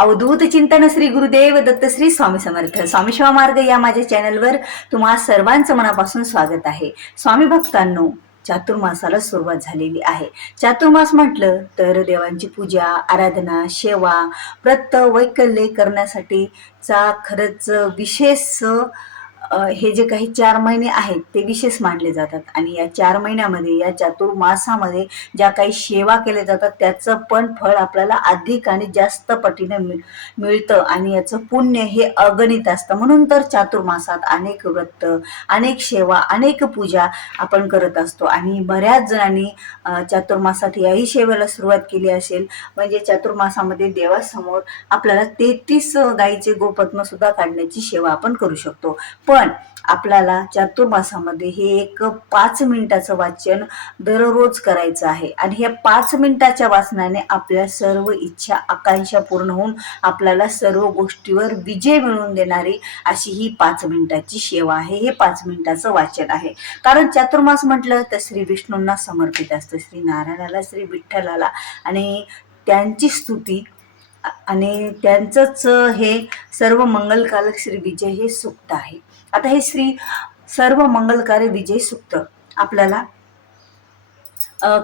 अवधूत चिंतन श्री गुरुदेव दत्त श्री स्वामी समर्थ. स्वामी शिवा मार्ग या माझ्या चॅनलवर तुम्हा सर्वांचं मनापासून स्वागत आहे. स्वामी भक्तांनो चातुर्मासाला सुरुवात झालेली आहे. चातुर्मास म्हटलं तर देवांची पूजा आराधना सेवा व्रत वैकल्य करण्यासाठीचा खरंच विशेष हे जे काही चार महिने आहेत ते विशेष मानले जातात. आणि या चार महिन्यामध्ये या चातुर्मासामध्ये ज्या काही सेवा केल्या जातात त्याचं पण फळ आपल्याला अधिक आणि जास्त पटीने मिळ मिळतं. आणि याचं पुण्य हे अगणित असतं. म्हणून तर चातुर्मासात अनेक व्रत अनेक सेवा अनेक पूजा आपण करत असतो. आणि बऱ्याच जणांनी चातुर्मासात याही सेवेला सुरुवात केली असेल. म्हणजे चातुर्मासामध्ये देवासमोर आपल्याला तेहतीस गाईचे गोपद्म सुद्धा काढण्याची सेवा आपण करू शकतो. पण आपल्याला चातुर्मासामध्ये हे एक पाच मिनिटाचं वाचन दररोज करायचं आहे. आणि ह्या पाच मिनिटाच्या वाचनाने आपल्या सर्व इच्छा आकांक्षा पूर्ण होऊन आपल्याला सर्व गोष्टीवर विजय मिळवून देणारी अशी ही पाच मिनिटाची सेवा आहे. हे पाच मिनिटाचं वाचन आहे. कारण चातुर्मास म्हटलं तर श्री विष्णूंना समर्पित असतं. श्री नारायणाला श्री विठ्ठलाला. आणि त्यांची स्तुती आणि त्यांचंच हे सर्व मंगलकारक श्री विजय हे सुक्त आहे. आता हे श्री सर्व मंगलकारी विजय सुक्त आपल्याला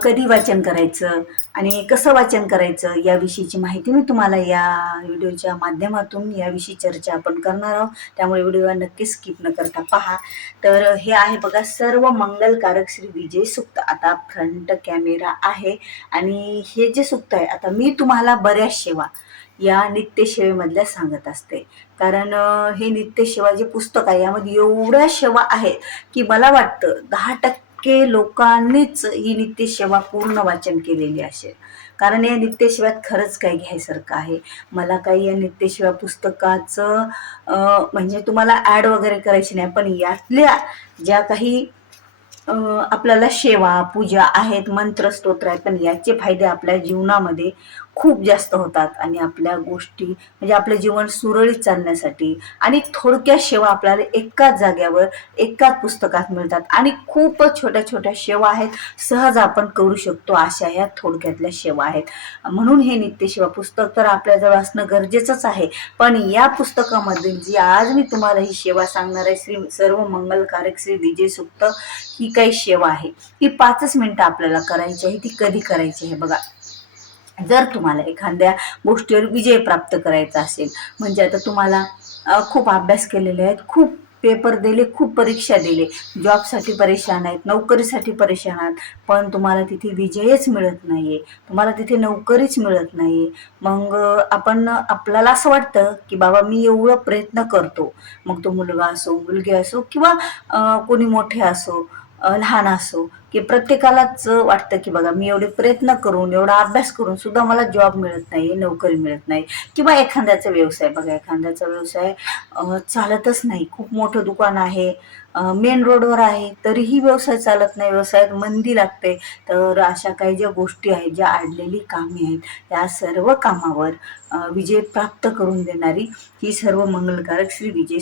कधी वाचन करायचं आणि कसं वाचन करायचं याविषयीची माहिती मी तुम्हाला या व्हिडिओच्या माध्यमातून याविषयी चर्चा आपण करणार आहोत. त्यामुळे व्हिडिओ नक्की स्किप न करता पहा. तर हे आहे बघा सर्व मंगलकारक श्री विजय सुक्त आता फ्रंट कॅमेरा आहे आणि हे जे सुक्त आहे आता मी तुम्हाला बऱ्याच सेवा या नित्यसेवेमधल्या सांगत असते. कारण हे नित्यसेवा जे पुस्तक आहे यामध्ये एवढ्या सेवा आहेत की मला वाटतं दहा टक्के लोकांनीच ही नित्यसेवा पूर्ण वाचन केलेली असेल. कारण या नित्यसेवात खरंच काही घ्यायसारखं आहे. मला काही या नित्यशिवा पुस्तकाचं म्हणजे तुम्हाला ॲड वगैरे करायची नाही पण यातल्या ज्या काही आपल्याला सेवा पूजा आहेत मंत्र स्तोत्र आहेत पण याचे फायदे आपल्या जीवनामध्ये खूप जास्त होतात. आणि आपल्या गोष्टी म्हणजे आपलं जीवन सुरळीत चालण्यासाठी आणि थोडक्यात सेवा आपल्याला एकाच जाग्यावर एकाच पुस्तकात मिळतात. आणि खूपच छोट्या छोट्या सेवा आहेत. सहज आपण करू शकतो अशा ह्या थोडक्यातल्या सेवा आहेत. म्हणून हे नित्यसेवा पुस्तक तर आपल्याजवळ असणं गरजेचंच आहे. पण या पुस्तकामध्ये जी आज मी तुम्हाला ही सेवा सांगणार आहे श्री सर्व मंगलकारक श्री विजय सुक्त ही काही सेवा आहे. ही पाचच मिनिटं आपल्याला करायची आहे ती कधी करायची आहे बघा. जर तुम्हाला एखाद्या गोष्टीवर विजय प्राप्त करायचा असेल म्हणजे आता तुम्हाला खूप अभ्यास केलेले आहेत खूप पेपर दिले खूप परीक्षा दिले. जॉबसाठी परेशान आहेत नोकरीसाठी परेशान आहात पण तुम्हाला तिथे विजयच मिळत नाहीये. तुम्हाला तिथे नोकरीच मिळत नाही मग आपण आपल्याला असं वाटतं की बाबा मी एवढं प्रयत्न करतो. मग तो मुलगा असो मुलगी असो किंवा कोणी मोठे असो लहान असो की प्रत्येकालाच वाटतं की बघा मी एवढे प्रयत्न करून एवढा अभ्यास करून सुद्धा मला जॉब मिळत नाही नोकरी मिळत नाही. किंवा एखाद्याचा व्यवसाय बघा एखाद्याचा व्यवसाय चालतच नाही. खूप मोठं दुकान आहे मेन रोडवर आहे तरीही व्यवसाय चालत नाही. व्यवसायात मंदी लागते. तर अशा काही ज्या गोष्टी आहेत ज्या अडलेली कामे आहेत या सर्व कामावर विजय प्राप्त करून देणारी ही सर्व मंगलकारक श्री विजय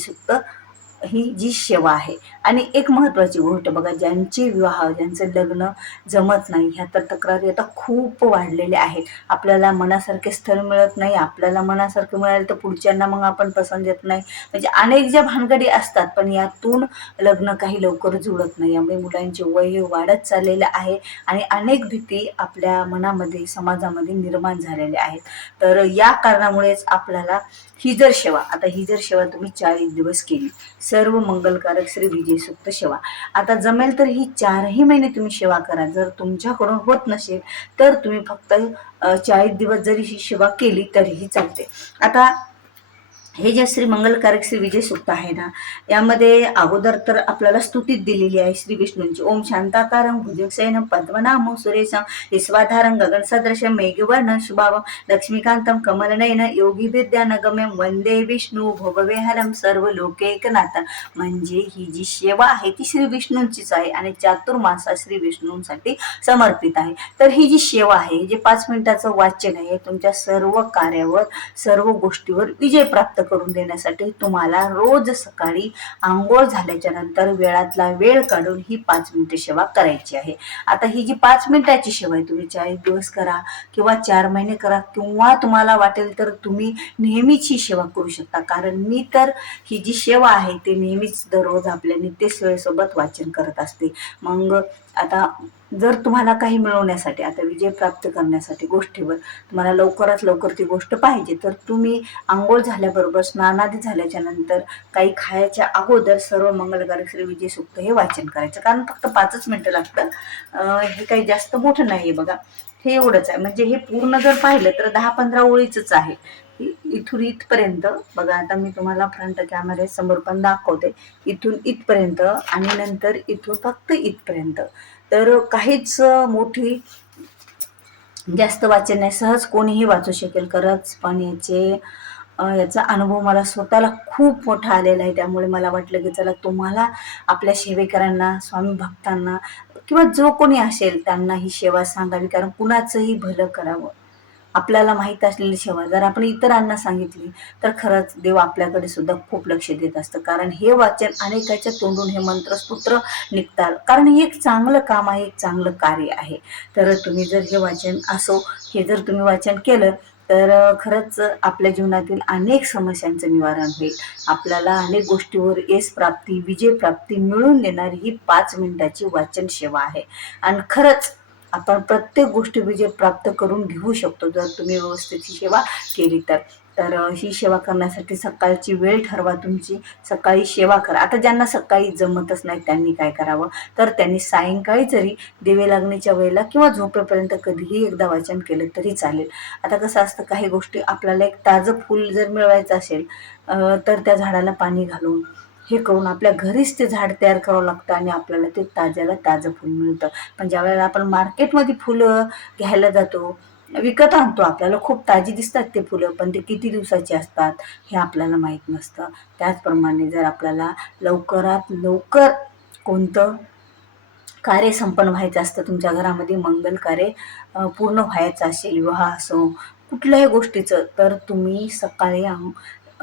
ही जी सेवा आहे. आणि एक महत्त्वाची गोष्ट बघा ज्यांचे विवाह ज्यांचं लग्न जमत नाही ह्या तर तक्रारी आता खूप वाढलेल्या आहेत. आपल्याला मनासारखे स्थळ मिळत नाही आपल्याला मनासारखं मिळालं तर पुढच्यांना मग आपण पसंत येत नाही. म्हणजे अनेक ज्या भानगडी असतात पण यातून लग्न काही लवकर जुळत नाही. यामुळे मुलांचे वय हे वाढत चाललेलं आहे आणि अनेक भीती आपल्या मनामध्ये समाजामध्ये निर्माण झालेल्या आहेत. तर या कारणामुळेच आपल्याला ही जर सेवा आता ही जर सेवा तुम्ही चाळीस दिवस केली सर्व मंगलकारक श्री विजय सुप्त सेवा. आता जमेल तर ही चारही महिने तुम्ही सेवा करा. जर तुमच्याकडून होत नसेल तर तुम्ही फक्त चाळीस दिवस जरी ही सेवा केली तरीही चालते. आता हे जे श्री मंगलकारक श्री विजय सूक्त आहे ना यामध्ये अगोदर तर आपल्याला स्तुतीत दिलेली आहे श्री विष्णूंची. ओम शांताकारं पद्मनाम पद्मनाभं सुरेशं विश्वाधारं गगनसदृशं मेघवर्णं शुभावं लक्ष्मीकांतं कमलनयन योगी विद्यानगम्यं वंदे विष्णू भोगवेहरम सर्व लोकैकनाथं म्हणजे ही जी सेवा आहे ती श्री विष्णूंचीच आहे आणि चातुर्मासा श्री विष्णूंसाठी समर्पित आहे. तर ही जी सेवा आहे जे पाच मिनिटाचं वाचन आहे तुमच्या सर्व कार्यावर सर्व गोष्टीवर विजय प्राप्त करून देण्यासाठी तुम्हाला रोज सकाळी आंघोळ झाल्याच्यानंतर वेळातला वेळ काढून ही पाच मिनिटे सेवा करायची आहे. आता ही जी पाच मिनिटाची सेवा आहे तुम्ही चाळीस दिवस करा किंवा चार महिने करा किंवा तुम्हाला वाटेल तर तुम्ही नेहमीच ही सेवा करू शकता. कारण मी तर ही जी सेवा आहे ती नेहमीच दररोज आपल्या नित्यसेवेसोबत वाचन करत असते. मग आता जर तुम्हाला काही मिळवण्यासाठी आता विजय प्राप्त करण्यासाठी गोष्टीवर तुम्हाला लवकरात लवकर ती गोष्ट पाहिजे तर तुम्ही आंघोळ झाल्याबरोबर स्नानादी झाल्याच्यानंतर काही खायच्या अगोदर सर्व मंगलकारक श्री विजय सुक्त हे वाचन करायचं. कारण फक्त पाचच मिनटं लागतं हे काही जास्त मोठं नाही आहे बघा. हे एवढंच आहे. म्हणजे हे पूर्ण जर पाहिलं तर दहा पंधरा ओळीच आहे. इथून इथपर्यंत बघा आता मी तुम्हाला फ्रंट कॅमेरे समोर पण दाखवते. इथून इथपर्यंत आणि नंतर इथून फक्त इथपर्यंत. तर काहीच मोठी जास्त वाचन नाही. सहज कोणीही वाचू शकेल. खरंच पण याचे याचा अनुभव मला स्वतःला खूप मोठा आलेला आहे. त्यामुळे मला वाटलं की चला तुम्हाला आपल्या सेवेकरांना स्वामी भक्तांना किंवा जो कोणी असेल त्यांना ही सेवा सांगावी. कारण कुणाचंही भलं करावं आपल्याला माहीत असलेली सेवा. जर आपण इतरांना सांगितली तर खरंच देव आपल्याकडे सुद्धा खूप लक्ष देत असतं. कारण हे वाचन अनेकाच्या तोंडून हे मंत्र स्तोत्र निघतात. कारण हे एक चांगलं काम आहे एक चांगलं कार्य आहे. तर तुम्ही जर हे वाचन असो हे जर तुम्ही वाचन केलं तर खरंच आपल्या जीवनातील अनेक समस्यांचं निवारण होईल. आपल्याला अनेक गोष्टीवर यश प्राप्ती विजय प्राप्ती मिळून देणारी ही पाच मिनिटाची वाचन सेवा आहे. आणि खरंच आपण प्रत्येक गोष्टी विजय प्राप्त करून घेऊ शकतो जर तुम्ही व्यवस्थेची सेवा केली तर. तर ही सेवा करण्यासाठी सकाळची वेळ ठरवा तुमची. सकाळी सेवा करा. आता ज्यांना सकाळी जमतच नाही त्यांनी काय करावं? तर त्यांनी सायंकाळी जरी दिवे लागण्याच्या वेळेला किंवा झोपेपर्यंत कधीही एकदा वाचन केलं तरी चालेल. आता कसं असतं काही गोष्टी आपल्याला एक ताजं फूल जर मिळवायचं असेल तर त्या झाडाला पाणी घालून हे करून आपल्या घरीच ते झाड तयार करावं लागतं आणि आपल्याला ते ताज्याला ताजं फूल मिळतं. पण ज्यावेळेला आपण मार्केटमध्ये फुलं घ्यायला जातो विकत आणतो आपल्याला. खूप ताजी दिसतात ते फुलं पण ते किती दिवसाची असतात हे आपल्याला माहीत नसतं. त्याचप्रमाणे जर आपल्याला लवकरात लवकर कोणतं कार्य संपन्न व्हायचं असतं तुमच्या घरामध्ये मंगल कार्य पूर्ण व्हायचं असेल विवाह असो कुठल्याही गोष्टीचं तर तुम्ही सकाळी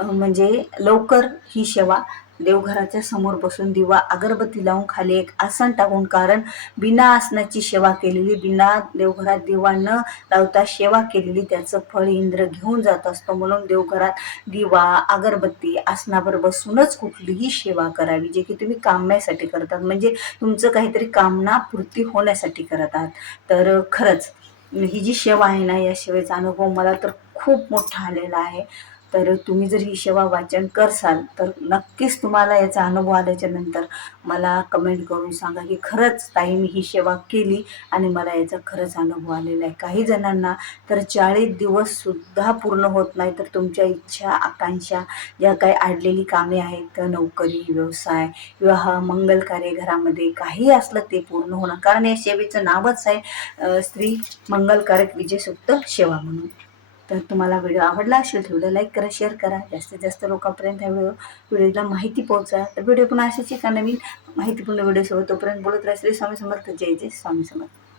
म्हणजे लवकर ही सेवा देवघराच्या समोर बसून दिवा अगरबत्ती लावून खाली एक आसन टाकून कारण बिना आसनाची सेवा केलेली बिना देवघरात दिवा न लावता सेवा केलेली त्याचं फळ इंद्र घेऊन जात असतो. म्हणून देवघरात दिवा अगरबत्ती आसनावर बसूनच कुठलीही सेवा करावी जे की तुम्ही काम्यासाठी करतात. म्हणजे तुमचं काहीतरी कामना पूर्ती होण्यासाठी करत आहात तर खरंच ही जी सेवा आहे ना या सेवेचा अनुभव मला तर खूप मोठा आलेला आहे. तर तुम्ही जर ही सेवा वाचन करसाल तर नक्कीच तुम्हाला याचा अनुभव आल्याच्यानंतर मला कमेंट करून सांगा की खरंच ताई मी ही सेवा केली आणि मला याचा खरंच अनुभव आलेला आहे. काही जणांना तर चाळीस दिवस सुद्धा पूर्ण होत नाही तर तुमच्या इच्छा आकांक्षा ज्या काही आडलेली कामे आहेत तर नोकरी व्यवसाय विवाह मंगल कार्य घरामध्ये काही असलं ते पूर्ण होणं. कारण या सेवेचं नावच आहे स्त्री मंगलकारक विजयसुक्त सेवा म्हणून. तर तुम्हाला व्हिडिओ आवडला असेल तर लाईक करा शेअर करा. जास्तीत जास्त लोकांपर्यंत ह्या व्हिडिओ व्हिडिओला माहिती पोहोचा. तर व्हिडिओ पुन्हा अशाच एका नवीन माहितीपूर्ण व्हिडिओसोबत तोपर्यंत बोलत राहा. श्री स्वामी समर्थ. जय जय स्वामी समर्थ.